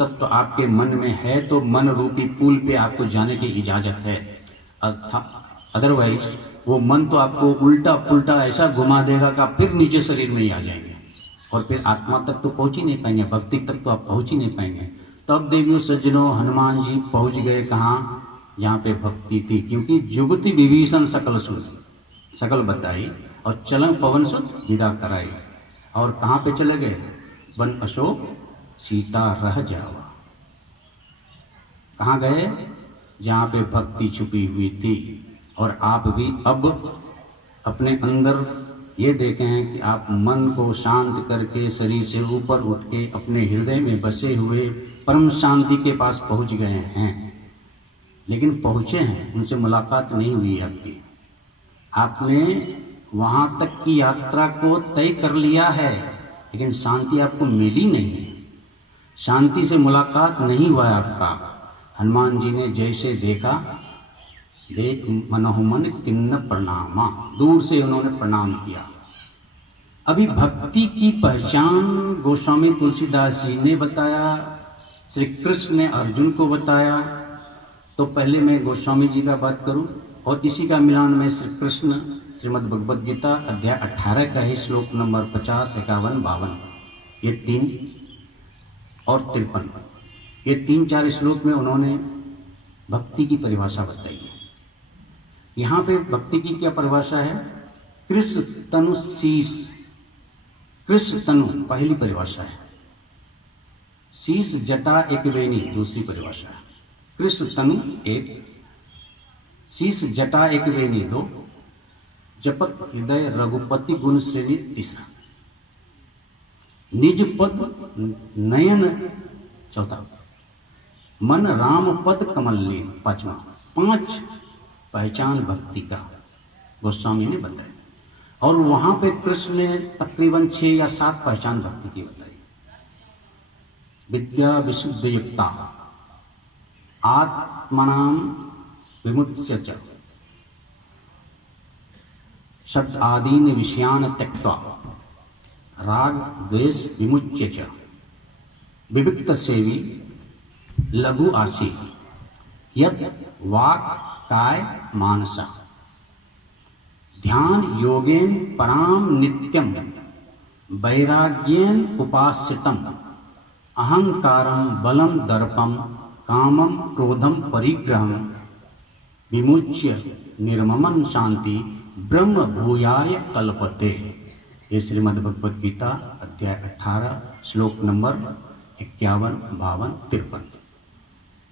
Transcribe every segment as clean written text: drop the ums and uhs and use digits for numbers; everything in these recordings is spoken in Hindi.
तत्व आपके मन में है तो मन रूपी पुल पे आपको जाने की इजाजत है, अदरवाइज वो मन तो आपको उल्टा पुल्टा ऐसा घुमा देगा कि आप फिर नीचे शरीर में ही आ जाएंगे और फिर आत्मा तक तो पहुंच ही नहीं पाएंगे, भक्ति तक तो आप पहुंच ही नहीं पाएंगे। तब देवियों सज्जनों हनुमान जी पहुंच गए कहाँ? जहाँ पे भक्ति थी, क्योंकि जुगति विभीषण सकल सुन, सकल बताई और चलन पवन सुत विदा कराई। और कहाँ पे चले गए? वन अशोक सीता रह जावा। कहाँ गए? जहाँ पे भक्ति छुपी हुई थी। और आप भी अब अपने अंदर ये देखें कि आप मन को शांत करके शरीर से ऊपर उठ के अपने हृदय में बसे हुए परम शांति के पास पहुंच गए हैं। लेकिन पहुंचे हैं, उनसे मुलाकात नहीं हुई आपकी। आपने वहां तक की यात्रा को तय कर लिया है, लेकिन शांति आपको मिली नहीं, शांति से मुलाकात नहीं हुआ आपका। हनुमान जी ने जैसे देखा, देख मनहुमन किन्न प्रणामा, दूर से उन्होंने प्रणाम किया। अभी भक्ति की पहचान गोस्वामी तुलसीदास जी ने बताया, श्री कृष्ण ने अर्जुन को बताया। तो पहले मैं गोस्वामी जी का बात करूं और इसी का मिलान में श्री कृष्ण श्रीमद् भगवद गीता अध्याय 18 का ही श्लोक नंबर 50, 51, 52, ये 3 और 53, ये 3-4 श्लोक में उन्होंने भक्ति की परिभाषा बताई है। यहाँ पे भक्ति की क्या परिभाषा है? कृष्ण तनु शीस, कृष्ण तनु पहली परिभाषा है, शीस जटा एक वेणी दूसरी परिभाषा है। कृष्ण तनु 1, शीस जटा एक वेणी 2, जपत हृदय रघुपति गुण श्रेणी 3, निज पद नयन 4, मन राम पद कमल ले 5वां। 5 पहचान भक्ति का गोस्वामी ने बताया। और वहां पे कृष्ण ने तकरीबन 6 या 7 पहचान भक्ति की बताई। विद्या विशुद्ध युक्ता, आत्मनाम विमुच्य च, शब्द आदीन विषयान त्यक्त्वा, राग द्वेष विमुच्य च, विविक्त सेवी लघु आसी, यत वाक काय मानसा, ध्यान योगेन पराम नित्यम, वैराग्येन उपास्यतम, अहंकारम बलम दर्पम, कामम क्रोधम परिग्रहम, विमुच्य निर्ममन शांति ब्रह्म भूयाय कल्पते। ये श्रीमद् भगवद गीता अध्याय 18 श्लोक नंबर 51, 52, 53,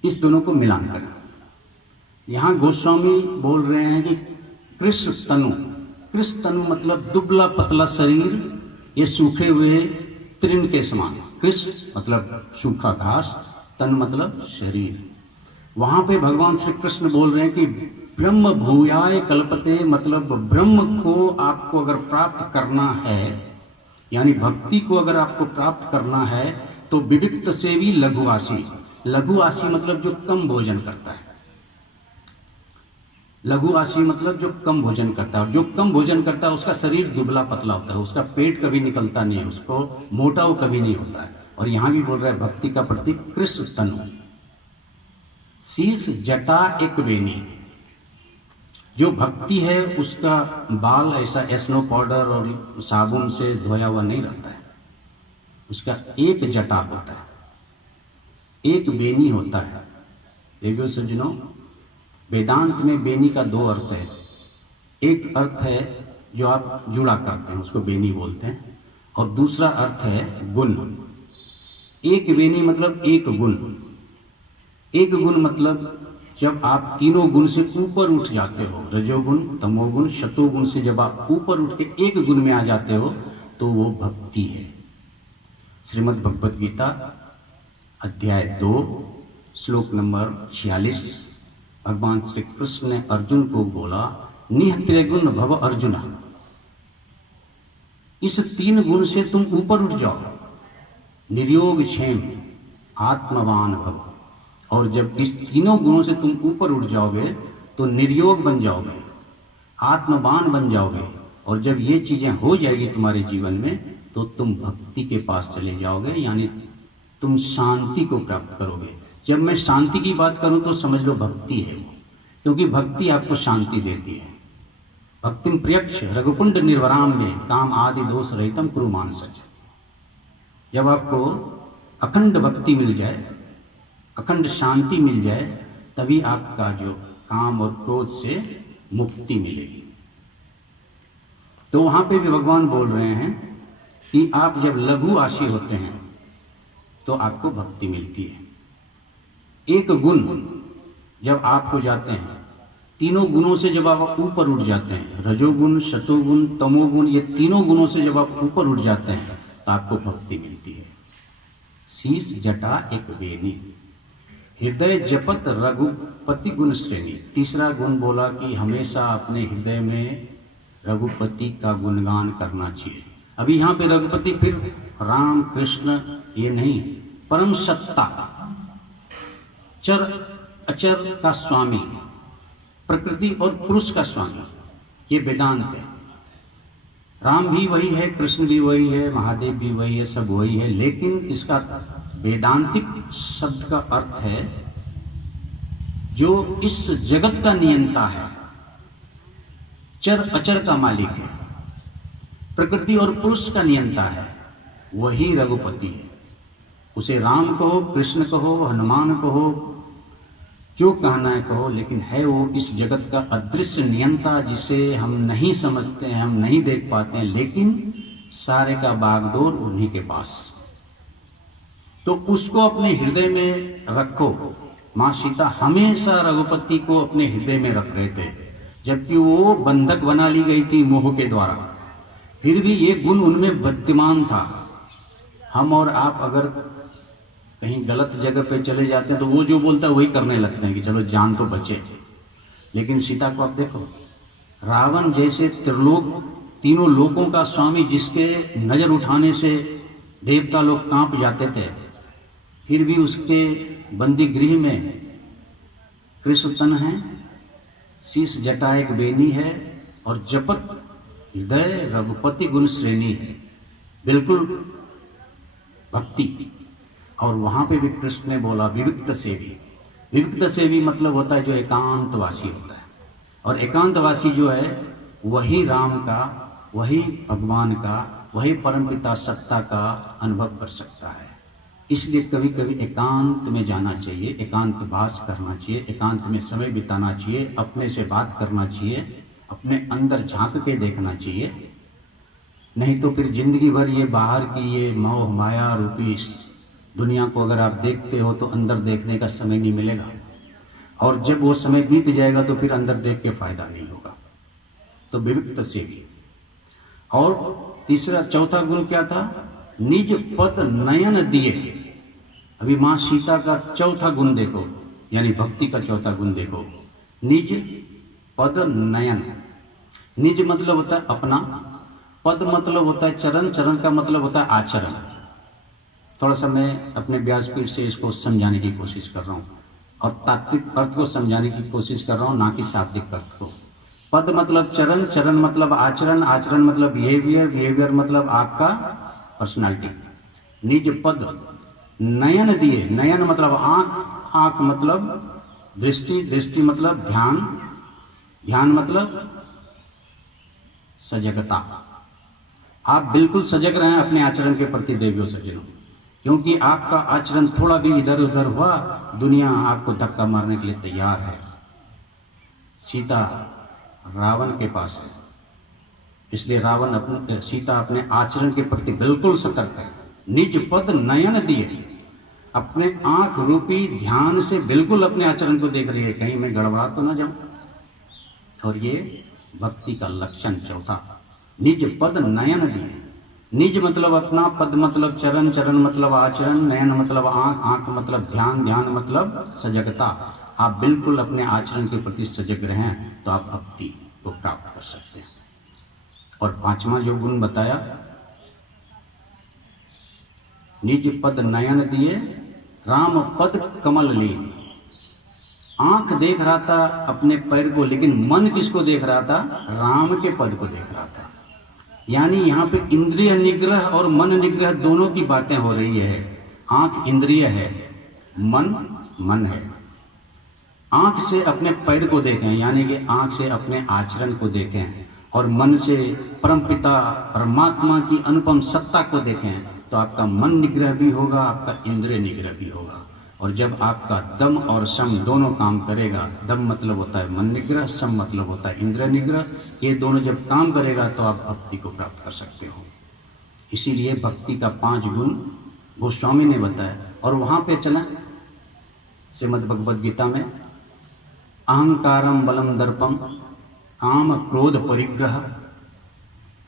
इस दोनों को मिलान करें। यहाँ गोस्वामी बोल रहे हैं कि कृष्ण तनु, कृष्ण तनु मतलब दुबला पतला शरीर, ये सूखे हुए तृण के समान। कृष्ण मतलब सूखा घास, तन मतलब शरीर। वहां पे भगवान श्री कृष्ण बोल रहे हैं कि ब्रह्म भूयाय कल्पते, मतलब ब्रह्म को आपको अगर प्राप्त करना है, यानी भक्ति को अगर आपको प्राप्त करना है, तो विविक्त सेवी लघुआसी, लघुआसी मतलब जो कम भोजन करता है, लघुआसी मतलब जो कम भोजन करता है। और जो कम भोजन करता है उसका शरीर दुबला पतला होता है, उसका पेट कभी निकलता नहीं है, उसको मोटा वो कभी नहीं होता है। और यहाँ भी बोल रहा है भक्ति का प्रतीक कृष्ण तनु, शीस जटा एक वेणी। जो भक्ति है उसका बाल ऐसा स्नो पाउडर और साबुन से धोया हुआ नहीं रहता है, उसका एक जटा होता है, एक बेनी होता है। देखिए सज्जनों, वेदांत में बेनी का 2 अर्थ है। एक अर्थ है जो आप जुड़ा करते हैं, उसको बेनी बोलते हैं, और दूसरा अर्थ है गुण। एक बेनी मतलब एक गुण, एक गुण मतलब जब आप तीनों गुण से ऊपर उठ जाते हो, रजोगुण, तमोगुण, शतोगुण से जब आप ऊपर उठ के एक गुण में आ जाते हो, तो वो भक्ति है। श्रीमद् भगवद गीता अध्याय 2 श्लोक नंबर 46, भगवान श्री कृष्ण ने अर्जुन को बोला, निहत्रिगुण भव अर्जुन, इस 3 गुण से तुम ऊपर उठ जाओ। निर्योग क्षेम आत्मवान भव, और जब इस तीनों गुणों से तुम ऊपर उठ जाओगे तो निर्योग बन जाओगे, आत्मवान बन जाओगे। और जब ये चीजें हो जाएगी तुम्हारे जीवन में, तो तुम भक्ति के पास चले जाओगे, यानी तुम शांति को प्राप्त करोगे। जब मैं शांति की बात करूं तो समझ लो भक्ति है वो, क्योंकि भक्ति आपको शांति देती है। भक्तिम प्रियक्ष रघुकुंड निर्वराम में काम आदि दोष रहितम कुरु मानसच। जब आपको अखंड भक्ति मिल जाए, अखंड शांति मिल जाए, तभी आपका जो काम और क्रोध से मुक्ति मिलेगी। तो वहां पे भी भगवान बोल रहे हैं कि आप जब लघु आशी होते हैं तो आपको भक्ति मिलती है। एक गुण जब आप हो जाते हैं, तीनों गुणों से जब आप ऊपर उठ जाते हैं, रजोगुण, सतोगुण, तमोगुण, ये तीनों गुणों से जब आप ऊपर उठ जाते हैं तो आपको भक्ति मिलती है। शीश जटा एक वेणी, हृदय जपत रघुपति गुण श्रेणी। तीसरा गुण बोला कि हमेशा अपने हृदय में रघुपति का गुणगान करना चाहिए। अभी यहाँ पे रघुपति फिर राम कृष्ण ये नहीं, परम सत्ता, चर अचर का स्वामी, प्रकृति और पुरुष का स्वामी, ये वेदांत है। राम भी वही है, कृष्ण भी वही है, महादेव भी वही है, सब वही है, लेकिन इसका वेदांतिक शब्द का अर्थ है जो इस जगत का नियंता है, चर अचर का मालिक है, प्रकृति और पुरुष का नियंता है, वही रघुपति है। उसे राम कहो, कृष्ण कहो, हनुमान कहो, जो कहना है कहो, लेकिन है वो इस जगत का अदृश्य नियंता, जिसे हम नहीं समझते हैं, हम नहीं देख पाते हैं, लेकिन सारे का बागडोर उन्हीं के पास। तो उसको अपने हृदय में रखो। माँ सीता हमेशा रघुपति को अपने हृदय में रख रहे थे, जबकि वो बंधक बना ली गई थी मोह के द्वारा, फिर भी ये गुण उनमें विद्यमान था। हम और आप अगर कहीं गलत जगह पे चले जाते हैं तो वो जो बोलता है वही करने लगते हैं कि चलो जान तो बचे। लेकिन सीता को आप देखो, रावण जैसे त्रिलोक, तीनों लोकों का स्वामी, जिसके नजर उठाने से देवता लोग कांप जाते थे, फिर भी उसके बंदी गृह में कृष्ण तन है, शीश जटा एक बेनी है, और जपत हृदय रघुपति गुण श्रेणी है, बिल्कुल भक्ति। और वहां पे भी कृष्ण ने बोला विविक्त सेवी। विविक्त सेवी मतलब होता है जो एकांतवासी होता है, और एकांतवासी जो है वही राम का, वही भगवान का, वही परमपिता सत्ता का अनुभव कर सकता है। इसलिए कभी कभी एकांत में जाना चाहिए, एकांतवास करना चाहिए, एकांत में समय बिताना चाहिए, अपने से बात करना चाहिए, अपने अंदर झांक के देखना चाहिए। नहीं तो फिर जिंदगी भर ये बाहर की ये मोह माया रूपी दुनिया को अगर आप देखते हो तो अंदर देखने का समय नहीं मिलेगा, और जब वो समय बीत जाएगा तो फिर अंदर देख के फायदा नहीं होगा। तो विविक्त सेवी। और तीसरा चौथा गुण क्या था? निज पद नयन दिए। अभी मां सीता का चौथा गुण देखो, यानी भक्ति का चौथा गुण देखो, निज पद नयन। निज मतलब होता है अपना, पद मतलब होता है चरण, चरण का मतलब होता है आचरण। थोड़ा सा मैं अपने व्यासपीठ से इसको समझाने की कोशिश कर रहा हूँ, और तात्विक अर्थ को समझाने की कोशिश कर रहा हूँ, ना कि शाब्दिक अर्थ को। पद मतलब चरण, चरण मतलब आचरण, आचरण मतलब बिहेवियर, बिहेवियर मतलब आपका पर्सनालिटी। निज पद नयन दिए। नयन मतलब आंख, आंख मतलब दृष्टि, दृष्टि मतलब ध्यान, ध्यान मतलब सजगता। आप बिल्कुल सजग रहें अपने आचरण के प्रति देवियों सज्जनों, क्योंकि आपका आचरण थोड़ा भी इधर उधर हुआ, दुनिया आपको धक्का मारने के लिए तैयार है। सीता रावण के पास है, इसलिए रावण अपने, सीता अपने आचरण के प्रति बिल्कुल सतर्क है। निज पद नयन दिए, अपने आंख रूपी ध्यान से बिल्कुल अपने आचरण को देख रही है, कहीं मैं गड़बड़ा तो ना जाऊं। और ये भक्ति का लक्षण चौथा, निज पद नयन दिए। निज मतलब अपना, पद मतलब चरण, चरण मतलब आचरण, नयन मतलब आंख, आंख मतलब ध्यान, ध्यान मतलब सजगता। आप बिल्कुल अपने आचरण के प्रति सजग रहें तो आप भक्ति को प्राप्त कर सकते हैं। और पांचवा जो गुण बताया, निज पद नयन दिए, राम पद कमल लीन। आंख देख रहा था अपने पैर को, लेकिन मन किसको देख रहा था? राम के पद को देख रहा था। यानी यहाँ पे इंद्रिय निग्रह और मन निग्रह दोनों की बातें हो रही है। आंख इंद्रिय है, मन मन है। आंख से अपने पैर को देखें, यानी कि आंख से अपने आचरण को देखें, और मन से परमपिता परमात्मा की अनुपम सत्ता को देखें, तो आपका मन निग्रह भी होगा, आपका इंद्रिय निग्रह भी होगा। और जब आपका दम और सम दोनों काम करेगा, दम मतलब होता है मन निग्रह, सम मतलब होता है इंद्रिय निग्रह, ये दोनों जब काम करेगा तो आप भक्ति को प्राप्त कर सकते हो। इसीलिए भक्ति का 5 गुण गोस्वामी ने बताया। और वहां पे चला श्रीमद् भगवद गीता में, अहंकारम बलम दर्पम काम क्रोध परिग्रह,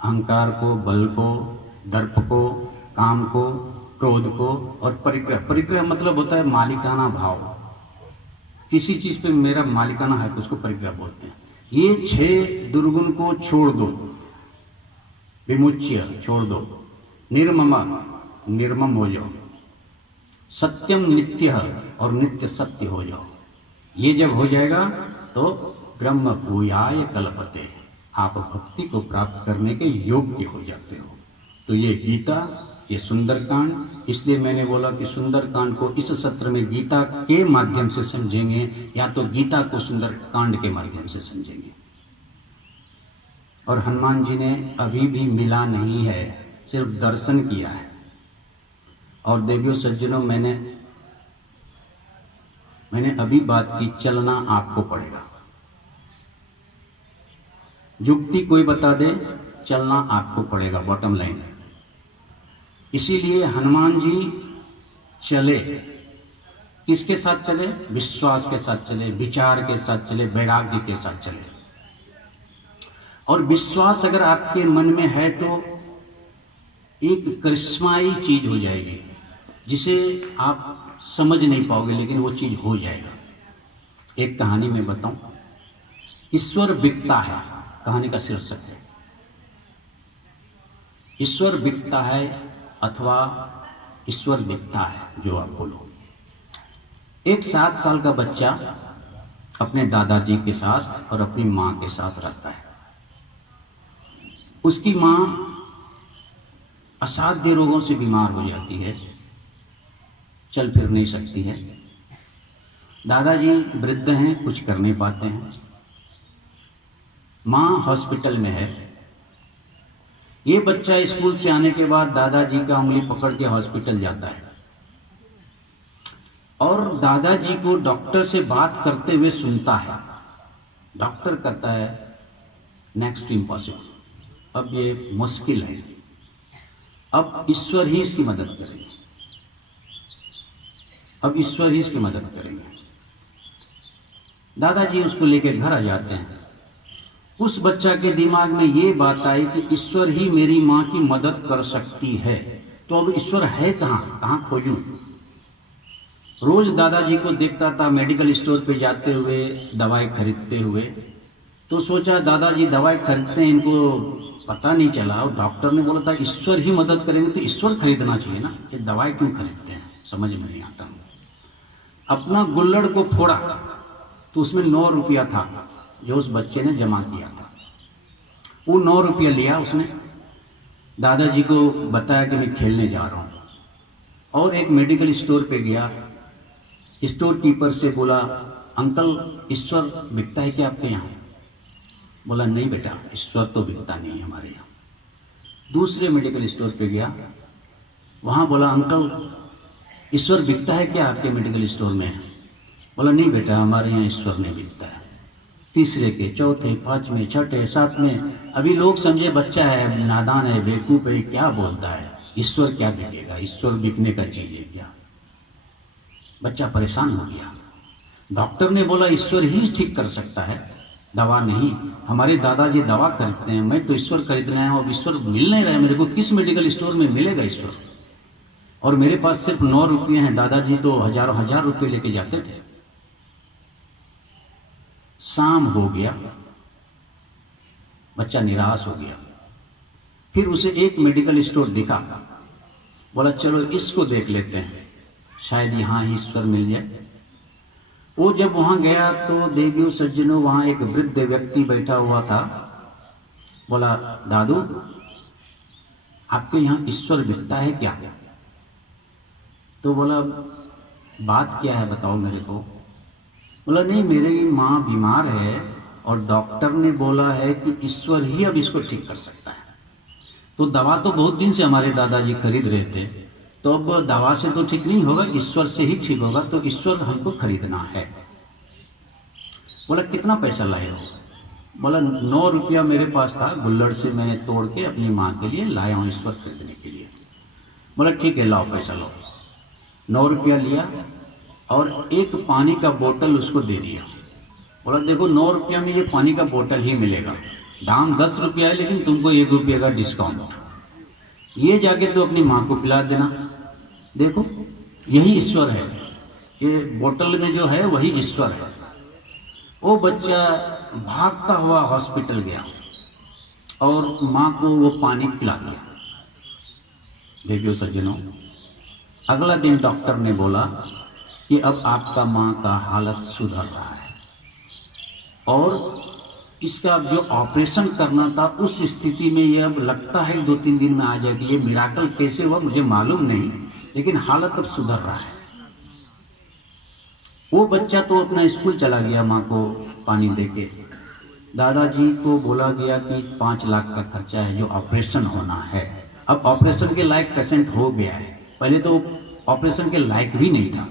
अहंकार को, बल को, दर्प को, काम को, क्रोध को और परिग्रह। परिग्रह मतलब होता है मालिकाना भाव, किसी चीज पे मेरा मालिकाना है, उसको परिग्रह बोलते हैं। ये 6 दुर्गुण को छोड़ दो, विमुच्य छोड़ दो, निर्मम निर्मम हो जाओ, सत्यम नित्य और नित्य सत्य हो जाओ। ये जब हो जाएगा तो ब्रह्म भूयाय कल्पते, आप भक्ति को प्राप्त करने के योग्य हो जाते हो। तो ये गीता, ये सुंदरकांड, इसलिए मैंने बोला कि सुंदरकांड को इस सत्र में गीता के माध्यम से समझेंगे, या तो गीता को सुंदरकांड के माध्यम से समझेंगे। और हनुमान जी ने अभी भी मिला नहीं है, सिर्फ दर्शन किया है। और देवियों सज्जनों, मैंने अभी बात की, चलना आपको पड़ेगा। जुक्ति कोई बता दे, चलना आपको पड़ेगा, बॉटम लाइन। इसीलिए हनुमान जी चले, किसके साथ चले? विश्वास के साथ चले, विचार के साथ चले, वैराग्य के साथ चले। और विश्वास अगर आपके मन में है तो एक करिश्माई चीज हो जाएगी, जिसे आप समझ नहीं पाओगे, लेकिन वो चीज हो जाएगा। एक कहानी में बताऊं, ईश्वर बिकता है, कहानी का शीर्षक है ईश्वर बिकता है अथवा ईश्वर दिखता है, जो आप बोलो। एक 7 साल का बच्चा अपने दादाजी के साथ और अपनी मां के साथ रहता है। उसकी मां असाध्य रोगों से बीमार हो जाती है, चल फिर नहीं सकती है। दादाजी वृद्ध हैं, कुछ कर नहीं पाते हैं। मां हॉस्पिटल में है। ये बच्चा स्कूल से आने के बाद दादाजी का उंगली पकड़ के हॉस्पिटल जाता है और दादाजी को डॉक्टर से बात करते हुए सुनता है। डॉक्टर कहता है नेक्स्ट इम्पॉसिबल, अब ये मुश्किल है, अब ईश्वर ही इसकी मदद करेंगे, अब ईश्वर ही इसकी मदद करेंगे। दादाजी उसको लेकर घर आ जाते हैं। उस बच्चा के दिमाग में ये बात आई कि ईश्वर ही मेरी मां की मदद कर सकती है, तो अब ईश्वर है कहाँ खोजूं। रोज दादाजी को देखता था मेडिकल स्टोर पे जाते हुए, दवाई खरीदते हुए। तो सोचा दादाजी दवाई खरीदते हैं, इनको पता नहीं चला। और डॉक्टर ने बोला था ईश्वर ही मदद करेंगे तो ईश्वर खरीदना चाहिए ना, ये दवाई क्यों खरीदते हैं, समझ में नहीं आता। अपना गुल्लड़ को फोड़ा तो उसमें 9 रुपया था जो उस बच्चे ने जमा किया था। वो 9 रुपया लिया उसने, दादाजी को बताया कि मैं खेलने जा रहा हूँ, और एक मेडिकल स्टोर पे गया। स्टोर कीपर से बोला अंकल ईश्वर बिकता है क्या आपके यहाँ? बोला नहीं बेटा, ईश्वर तो बिकता नहीं है हमारे यहाँ। दूसरे मेडिकल स्टोर पे गया, वहाँ बोला अंकल ईश्वर बिकता है क्या आपके मेडिकल स्टोर में? बोला नहीं बेटा, हमारे यहाँ ईश्वर नहीं बिकता है। तीसरे के, चौथे, 5वें, 6ठे, 7वें, अभी लोग समझे बच्चा है, नादान है, बेवकूफ है, क्या बोलता है, ईश्वर क्या बिकेगा, ईश्वर बिकने का चीज है क्या? बच्चा परेशान हो गया। डॉक्टर ने बोला ईश्वर ही ठीक कर सकता है, दवा नहीं। हमारे दादाजी दवा खरीदते हैं, मैं तो ईश्वर खरीदने आया हूँ, अब ईश्वर मिल नहीं रहा है मेरे को, किस मेडिकल स्टोर में मिलेगा ईश्वर? और मेरे पास सिर्फ 9 रुपये हैं, दादाजी तो हजारों हजार रुपये लेके जाते थे। शाम हो गया, बच्चा निराश हो गया। फिर उसे एक मेडिकल स्टोर दिखा, बोला चलो इसको देख लेते हैं, शायद यहाँ ही ईश्वर मिल जाए। वो जब वहां गया तो देवियों सज्जनों, वहां एक वृद्ध व्यक्ति बैठा हुआ था। बोला दादू आपके यहाँ ईश्वर बिकता है क्या? तो बोला बात क्या है बताओ मेरे को। बोला नहीं, मेरी माँ बीमार है और डॉक्टर ने बोला है कि ईश्वर ही अब इसको ठीक कर सकता है। तो दवा तो बहुत दिन से हमारे दादाजी खरीद रहे थे, तो अब दवा से तो ठीक नहीं होगा, ईश्वर से ही ठीक होगा, तो ईश्वर हमको खरीदना है। बोला कितना पैसा लाए हो। बोला 9 रुपया मेरे पास था, गुल्लड़ से मैंने तोड़ के अपनी माँ के लिए लाया हूँ ईश्वर खरीदने के लिए। बोला ठीक है लाओ पैसा लो। 9 रुपया लिया और एक पानी का बोतल उसको दे दिया। बोला देखो 9 रुपया में ये पानी का बोतल ही मिलेगा, दाम 10 रुपया है लेकिन तुमको 1 रुपये का डिस्काउंट, ये जाके तो अपनी माँ को पिला देना। देखो यही ईश्वर है, ये बोतल में जो है वही ईश्वर है। वो बच्चा भागता हुआ हॉस्पिटल गया और माँ को वो पानी पिला दिया। देखियो सज्जनों, अगला दिन डॉक्टर ने बोला कि अब आपका माँ का हालत सुधर रहा है और इसका जो ऑपरेशन करना था उस स्थिति में ये अब लगता है 2-3 दिन में आ जाएगी। ये मिराकल कैसे हुआ मुझे मालूम नहीं, लेकिन हालत अब सुधर रहा है। वो बच्चा तो अपना स्कूल चला गया माँ को पानी देके। दादाजी को बोला गया कि 5 लाख का खर्चा है जो ऑपरेशन होना है। अब ऑपरेशन के लायक पेशेंट हो गया है, पहले तो ऑपरेशन के लायक भी नहीं था।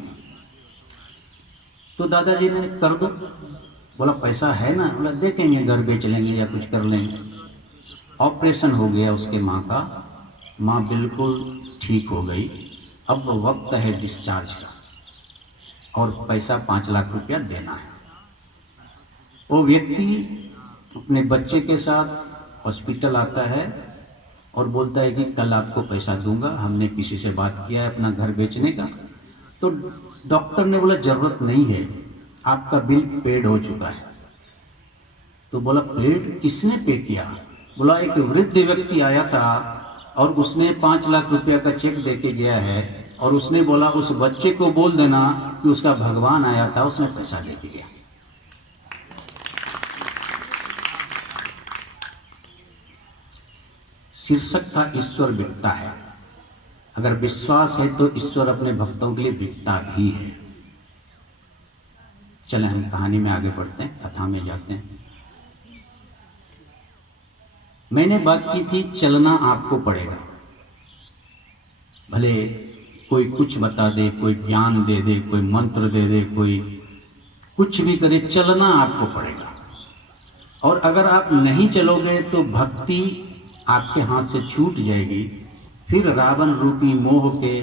तो दादाजी ने कर दो। बोला पैसा है ना। बोला देखेंगे, घर बेच लेंगे या कुछ कर लेंगे। ऑपरेशन हो गया उसके माँ का, माँ बिल्कुल ठीक हो गई। अब वक्त है डिस्चार्ज का और पैसा 5 लाख रुपया देना है। वो व्यक्ति अपने बच्चे के साथ हॉस्पिटल आता है और बोलता है कि कल आपको पैसा दूंगा, हमने किसी से बात किया है अपना घर बेचने का। तो डॉक्टर ने बोला जरूरत नहीं है, आपका बिल पेड हो चुका है। तो बोला पेड किसने पे किया। बोला एक वृद्ध व्यक्ति आया था और उसने 5 लाख रुपया का चेक देके गया है और उसने बोला उस बच्चे को बोल देना कि उसका भगवान आया था, उसने पैसा देके गया। शीर्षक था ईश्वर बिकता है। अगर विश्वास है तो ईश्वर अपने भक्तों के लिए बिकता भी है। चले हम कहानी में आगे बढ़ते हैं, कथा में जाते हैं। मैंने बात की थी चलना आपको पड़ेगा, भले कोई कुछ बता दे, कोई ज्ञान दे दे, कोई मंत्र दे दे, कोई कुछ भी करे, चलना आपको पड़ेगा। और अगर आप नहीं चलोगे तो भक्ति आपके हाथ से छूट जाएगी, फिर रावण रूपी मोह के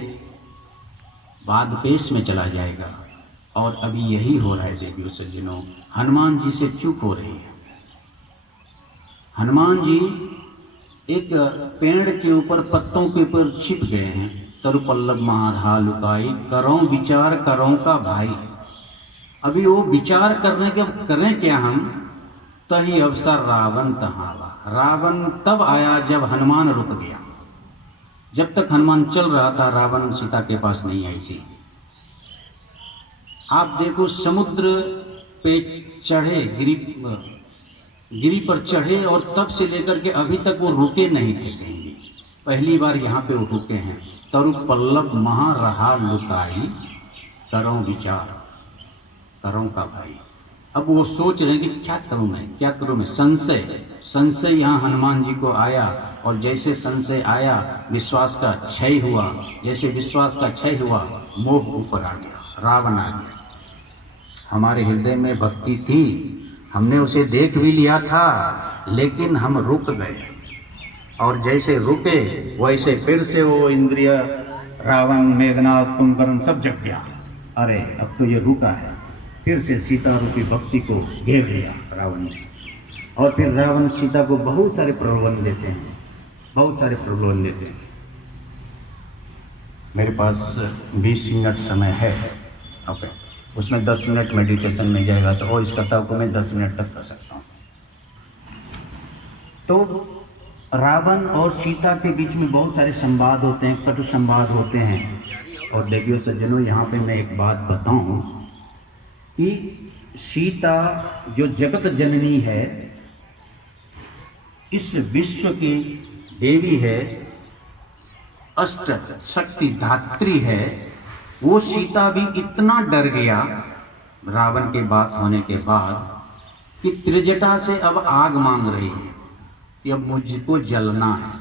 बाद पेश में चला जाएगा। और अभी यही हो रहा है देवियों सज्जनों, हनुमान जी से चूक हो रही है। हनुमान जी एक पेड़ के ऊपर पत्तों के ऊपर छिप गए हैं। तरु पल्लव महाधा लुकाई, करो विचार करो का भाई। अभी वो विचार करने के करें क्या हम, तही अवसर रावण तहावा। रावण तब आया जब हनुमान रुक गया। जब तक हनुमान चल रहा था रावण सीता के पास नहीं आई थी। आप देखो समुद्र पे चढ़े, गिरी पर चढ़े और तब से लेकर के अभी तक वो रुके नहीं थे कहीं भी। पहली बार यहाँ पे वो रुके हैं। तरु पल्लव महा रहा लुकाई, करो विचार करो का भाई। अब वो सोच रहे हैं कि क्या करूं मैं, क्या करूं मैं। संशय यहाँ हनुमान जी को आया और जैसे संशय आया विश्वास का क्षय हुआ। जैसे विश्वास का क्षय हुआ मोह ऊपर आ गया, रावण आ गया। हमारे हृदय में भक्ति थी, हमने उसे देख भी लिया था, लेकिन हम रुक गए। और जैसे रुके वैसे फिर से वो इंद्रिय रावण मेघनाथ कुंभकर्ण सब जग गया। अरे अब तो ये रुका है। फिर से सीता रूपी भक्ति को घेर लिया रावण ने। और फिर रावण सीता को बहुत सारे प्रलोभन देते हैं, बहुत सारे प्रलोभन देते हैं। मेरे पास 20 मिनट समय है, अब उसमें 10 मिनट मेडिटेशन मिल जाएगा तो और इस कथा को मैं 10 मिनट तक कर सकता हूँ। तो रावण और सीता के बीच में बहुत सारे संवाद होते हैं, कटु संवाद होते हैं। और देखियो सज्जनों, यहाँ पे मैं एक बात बताऊं कि सीता जो जगत जननी है, इस विश्व की देवी है, अष्ट शक्ति धात्री है, वो सीता भी इतना डर गया रावण के बात होने के बाद कि त्रिजटा से अब आग मांग रही है कि अब मुझको जलना है,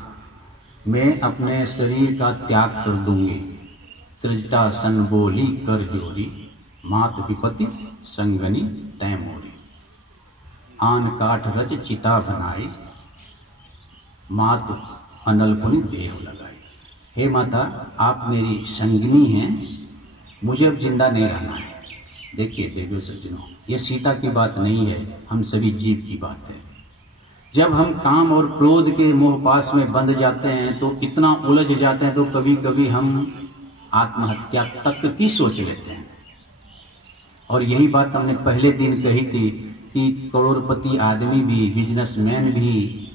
मैं अपने शरीर का त्याग कर दूंगी। त्रिजटा सन बोली कर जोरी, मात विपति संगनी तय मोरी। आन काठ रच चिता बनाई, मात अनल पुनि देह लगाई। हे माता, आप मेरी संगिनी हैं, मुझे अब जिंदा नहीं रहना है। देखिए देवियों सज्जनों, ये सीता की बात नहीं है, हम सभी जीव की बात है। जब हम काम और क्रोध के मोह पास में बंध जाते हैं तो इतना उलझ जाते हैं तो कभी कभी हम आत्महत्या तक की सोच लेते हैं। और यही बात हमने पहले दिन कही थी कि करोड़पति आदमी भी, बिजनेसमैन भी,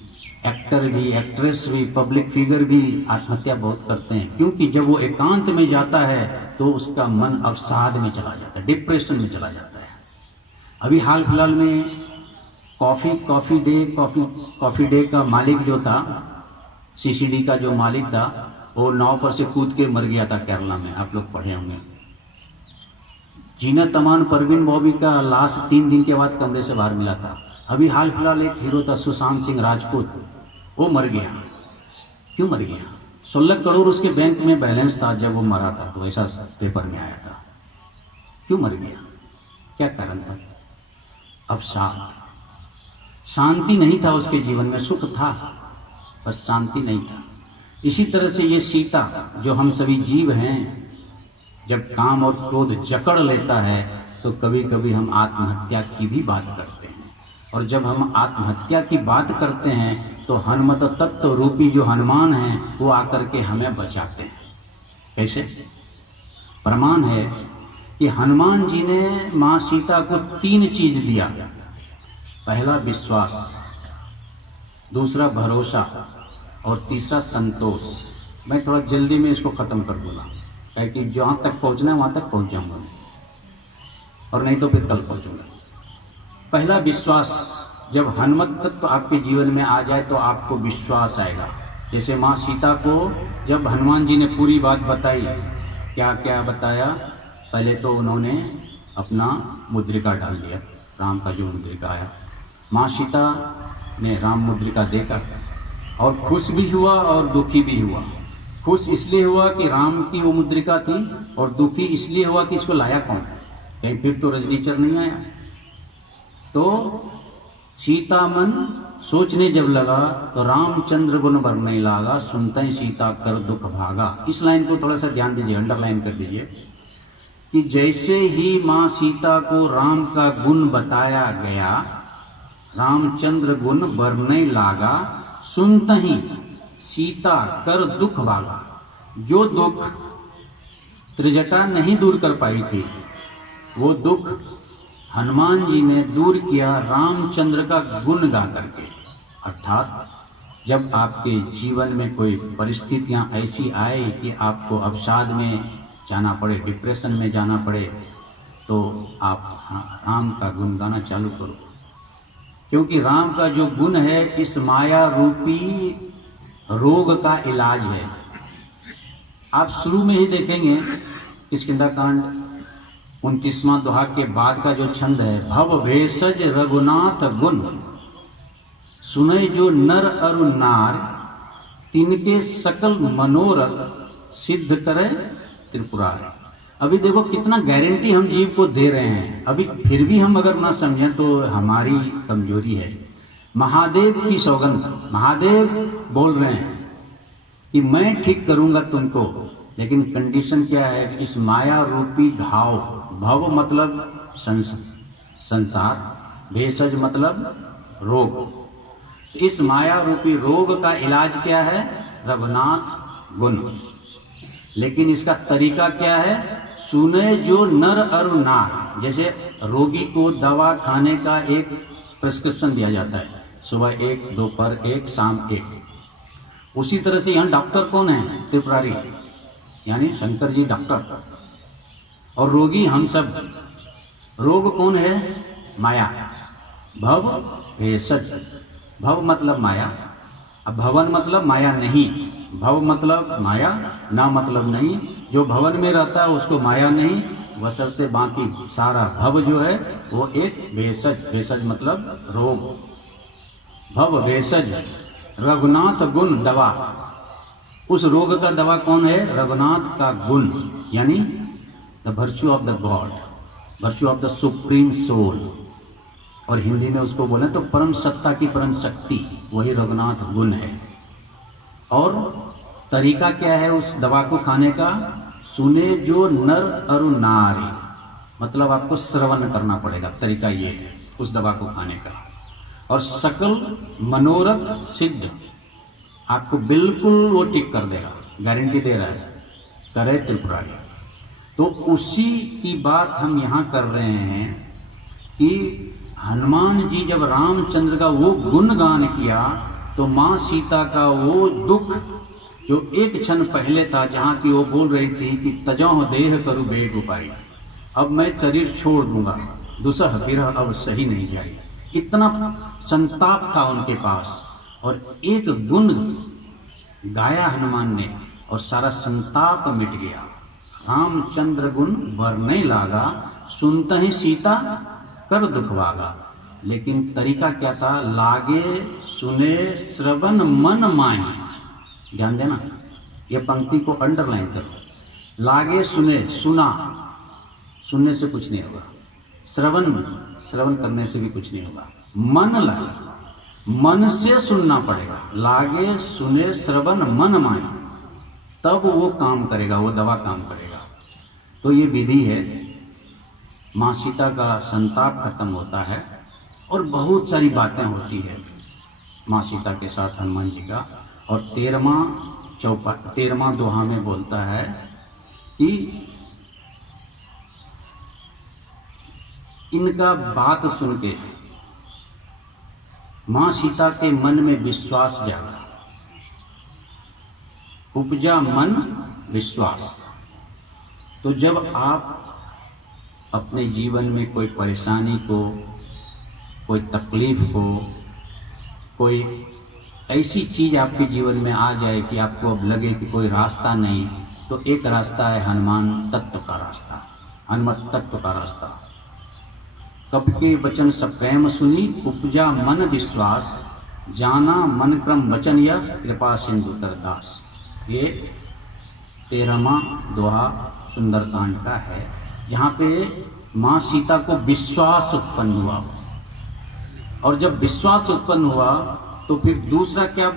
एक्टर भी, एक्ट्रेस भी, पब्लिक फिगर भी आत्महत्या बहुत करते हैं, क्योंकि जब वो एकांत में जाता है तो उसका मन अवसाद में चला जाता है, डिप्रेशन में चला जाता है। अभी हाल फिलहाल में कॉफ़ी डे का मालिक जो था, सीसीडी का जो मालिक था, वो नाव पर से कूद के मर गया था केरला में, आप लोग पढ़े होंगे। जीनत अमान परवीन बॉबी का लाश 3 दिन के बाद कमरे से बाहर मिला था। अभी हाल फिलहाल एक हीरो था सुशांत सिंह राजपूत, वो मर गया। क्यों मर गया? 16 करोड़ उसके बैंक में बैलेंस था जब वो मरा था, तो ऐसा पेपर में आया था। क्यों मर गया? क्या कारण था? अवसाद, शांति नहीं था उसके जीवन में। सुख था पर शांति नहीं था। इसी तरह से ये सीता, जो हम सभी जीव हैं, जब काम और क्रोध जकड़ लेता है तो कभी कभी हम आत्महत्या की भी बात करते हैं। और जब हम आत्महत्या की बात करते हैं तो हनुमत तत्व रूपी जो हनुमान हैं वो आकर के हमें बचाते हैं। कैसे? प्रमाण है कि हनुमान जी ने माँ सीता को 3 चीज दिया। पहला विश्वास, दूसरा भरोसा और तीसरा संतोष। मैं थोड़ा जल्दी में इसको खत्म कर दूंगा, कि जहाँ तक पहुँचना है वहाँ तक पहुँच जाऊँगा, और नहीं तो फिर कल पहुँचूंगा। पहला विश्वास, जब हनुमत तत्व आपके जीवन में आ जाए तो आपको विश्वास आएगा। जैसे माँ सीता को जब हनुमान जी ने पूरी बात बताई, क्या क्या बताया? पहले तो उन्होंने अपना मुद्रिका डाल दिया, राम का जो मुद्रिका आया। माँ सीता ने राम मुद्रिका देखा और खुश भी हुआ और दुखी भी हुआ। खुश इसलिए हुआ कि राम की वो मुद्रिका थी, और दुखी इसलिए हुआ कि इसको लाया कौन, कहीं फिर तो रजनीचर नहीं आया। तो सीता मन सोचने जब लगा तो रामचंद्र गुण बर नहीं लागा, सुनते ही सीता कर दुख भागा। इस लाइन को थोड़ा सा ध्यान दीजिए, अंडरलाइन कर दीजिए कि जैसे ही माँ सीता को राम का गुण बताया गया, रामचंद्र गुण बरने लागा, सुनते ही सीता कर दुख भागा। जो दुख त्रिजटा नहीं दूर कर पाई थी, वो दुख हनुमान जी ने दूर किया रामचंद्र का गुण गा करके। अर्थात जब आपके जीवन में कोई परिस्थितियां ऐसी आए कि आपको अवसाद में जाना पड़े, डिप्रेशन में जाना पड़े, तो आप राम का गुण गाना चालू करो, क्योंकि राम का जो गुण है इस माया रूपी रोग का इलाज है। आप शुरू में ही देखेंगे किष्किंधा-कांड 29वां दोहा के बाद का जो छंद है, भव भेषज रघुनाथ गुण, सुने जो नर अरु नार, तिनके सकल मनोरथ सिद्ध करे त्रिपुरारी। अभी देखो कितना गारंटी हम जीव को दे रहे हैं, अभी फिर भी हम अगर ना समझें तो हमारी कमजोरी है। महादेव की सौगंध, महादेव बोल रहे हैं कि मैं ठीक करूंगा तुमको, लेकिन कंडीशन क्या है? इस माया रूपी घाव, भव मतलब संसार, भेषज मतलब रोग, इस माया रूपी रोग का इलाज क्या है? रघुनाथ गुण। लेकिन इसका तरीका क्या है? सुने जो नर अरु नार। जैसे रोगी को दवा खाने का एक प्रिस्क्रिप्शन दिया जाता है, सुबह 1, दोपहर 1, शाम 1। उसी तरह से यहाँ डॉक्टर कौन है? त्रिपुरारी, यानी शंकर जी डॉक्टर, और रोगी हम सब। रोग कौन है? माया। भव भेषज, भव मतलब माया, अब भवन मतलब माया नहीं, भव मतलब माया, ना मतलब नहीं, जो भवन में रहता है उसको माया नहीं, बशर्ते बाकी सारा भव जो है वो एक भेषज, भेषज मतलब रोग, भव भेषज, रघुनाथ गुण दवा। उस रोग का दवा कौन है? रघुनाथ का गुण, यानी the virtue of the god, virtue of the supreme soul, और हिंदी में उसको बोले तो परम सत्ता की परम शक्ति, वही रघुनाथ गुण है। और तरीका क्या है उस दवा को खाने का? सुने जो नर अरु नारी, मतलब आपको श्रवण करना पड़ेगा, तरीका ये है उस दवा को खाने का। और सकल मनोरथ सिद्ध, आपको बिल्कुल वो टिक कर देगा, गारंटी दे रहा है, करे त्रिपुरारी। तो उसी की बात हम यहाँ कर रहे हैं कि हनुमान जी जब रामचंद्र का वो गुणगान किया तो माँ सीता का वो दुख जो एक क्षण पहले था, जहाँ की वो बोल रही थी कि तजौ देह करु बेग उपाय, अब मैं शरीर छोड़ दूंगा, दुसह विरह अब सही नहीं जाए, इतना संताप था उनके पास। और एक गुण गाया हनुमान ने और सारा संताप मिट गया। रामचंद्र गुण बरने लागा, सुनते ही सीता कर दुखवागा। लेकिन तरीका क्या था? लागे सुने श्रवण मन माय। ध्यान देना, ये पंक्ति को अंडरलाइन करो। लागे सुने, सुना, सुनने से कुछ नहीं होगा, श्रवण, श्रवण करने से भी कुछ नहीं होगा। मन लाए, मन से सुनना पड़ेगा। लागे सुने श्रवण मन माय, तब वो काम करेगा, वो दवा काम करेगा। तो ये विधि है, माँ सीता का संताप खत्म होता है और बहुत सारी बातें होती है माँ सीता के साथ हनुमान जी का। और 13वां दोहा में बोलता है कि इनका बात सुन के माँ सीता के मन में विश्वास जागा, उपजा मन विश्वास। तो जब आप अपने जीवन में कोई परेशानी को, कोई तकलीफ को, कोई ऐसी चीज आपके जीवन में आ जाए कि आपको अब लगे कि कोई रास्ता नहीं, तो एक रास्ता है हनुमान तत्व का रास्ता, हनुमत तत्व का रास्ता। कब के वचन सब प्रेम सुनी, उपजा मन विश्वास, जाना मन क्रम वचन यह कृपा सिंधु करदास। ये 13वां दोहा सुंदरकांड का है, जहाँ पे माँ सीता को विश्वास उत्पन्न हुआ। और जब विश्वास उत्पन्न हुआ तो फिर दूसरा क्या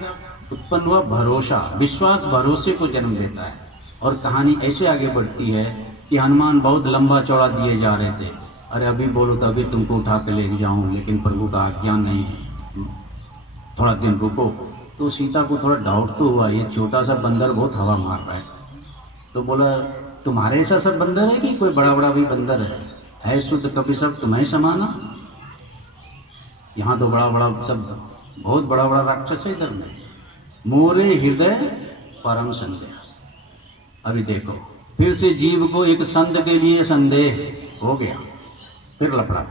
उत्पन्न हुआ? भरोसा। विश्वास भरोसे को जन्म देता है। और कहानी ऐसे आगे बढ़ती है कि हनुमान बहुत लंबा चौड़ा दिए जा रहे थे, अरे अभी बोलो तो अभी तुमको उठा के ले जाऊं, लेकिन प्रभु का आज्ञा नहीं है, थोड़ा दिन रुको। तो सीता को थोड़ा डाउट तो हुआ, ये छोटा सा बंदर बहुत हवा मार रहा है। तो बोला तुम्हारे ऐसा सब बंदर है कि कोई बड़ा बड़ा भी बंदर है शुद्ध कभी सब तुम्हें समाना? यहाँ तो बड़ा बड़ा सब, बहुत बड़ा बड़ा राक्षस है इधर में। मोरे हृदय परम संदेह। अभी देखो फिर से जीव को एक संत के लिए संदेह हो गया, फिर लफड़ा।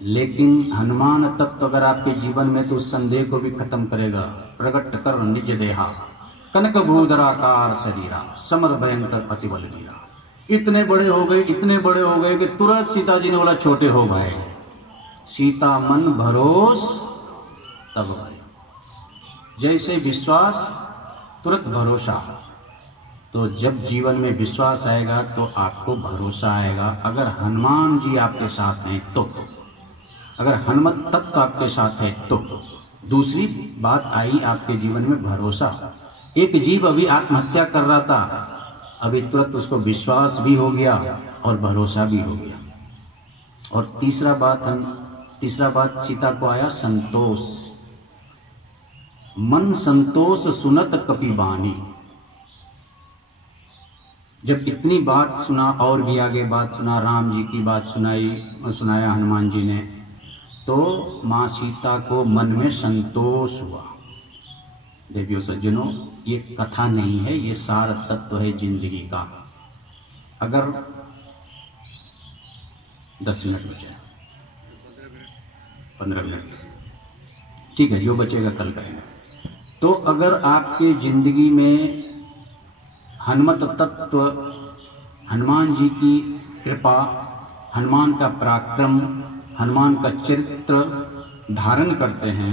लेकिन हनुमान तत्व अगर आपके जीवन में तो उस संदेह को भी खत्म करेगा। प्रकट कर निज देहा, कनक भूधराकार शरीरा, समर भयंकर अतिबल वीरा। इतने बड़े हो गए, इतने बड़े हो गए कि तुरंत सीता जी ने बोला छोटे हो भाई। सीता मन भरोस तब भाई, जैसे विश्वास तुरंत भरोसा। तो जब जीवन में विश्वास आएगा तो आपको भरोसा आएगा। अगर हनुमान जी आपके साथ हैं तो, अगर हनुमत तत्व आपके साथ है तो। दूसरी बात आई आपके जीवन में भरोसा। एक जीव अभी आत्महत्या कर रहा था, अभी तुरंत उसको विश्वास भी हो गया और भरोसा भी हो गया। और तीसरा बात सीता को आया संतोष। मन संतोष सुनत कपिबानी। जब इतनी बात सुना और भी आगे बात सुना, राम जी की बात सुनाया हनुमान जी ने, तो माँ सीता को मन में संतोष हुआ। देवियों सज्जनों, ये कथा नहीं है, ये सार तत्व है जिंदगी का। अगर 10 मिनट बचे, 15 मिनट, ठीक है, जो बचेगा कल करेंगे। तो अगर आपके जिंदगी में हनुमत तत्व, हनुमान जी की कृपा, हनुमान का पराक्रम, हनुमान का चरित्र धारण करते हैं।